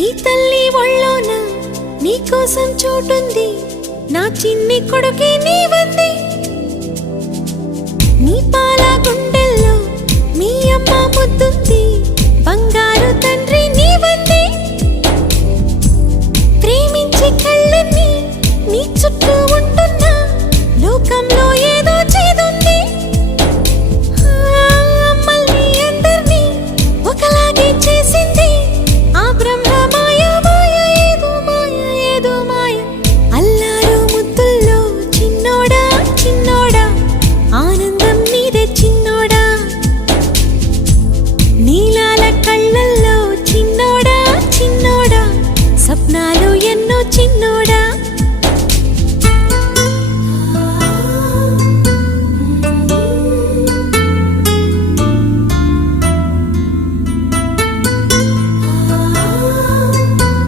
ఈ తల్లి ఒళ్ళోన నీ కోసం చోటుంది, నా చిన్ని కొడుకే నీవంది. నీ పాల గుండెల్లో మీ అమ్మ ముద్దుంది.